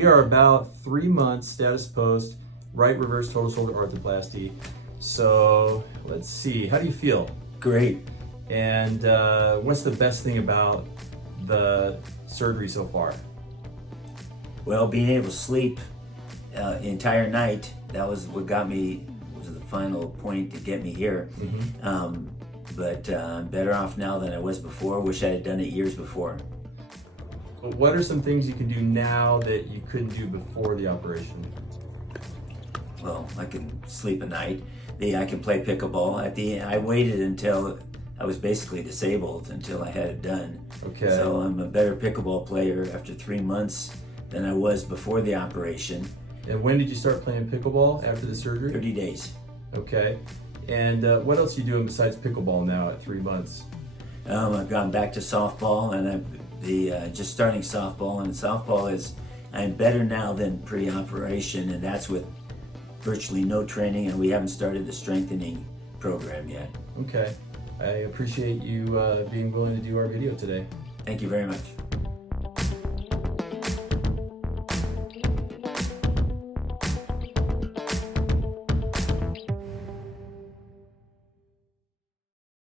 We are about 3 months status post, right reverse total shoulder arthroplasty. So let's see, how do you feel? Great. And what's the best thing about the surgery so far? Well, being able to sleep the entire night, that was what got me, was the final point to get me here. But I'm better off now than I was before. Wish I had done it years before. But what are some things you can do now that you couldn't do before the operation? Well, I can sleep at night. I can play pickleball. I waited until I was basically disabled until I had it done. Okay. So I'm a better pickleball player after 3 months than I was before the operation. And when did you start playing pickleball after the surgery? 30 days. Okay. And what else are you doing besides pickleball now at 3 months? I've gone back to softball, and I'm just starting softball. And softball is, I'm better now than pre-operation, and that's with virtually no training, and we haven't started the strengthening program yet. Okay. I appreciate you being willing to do our video today. Thank you very much.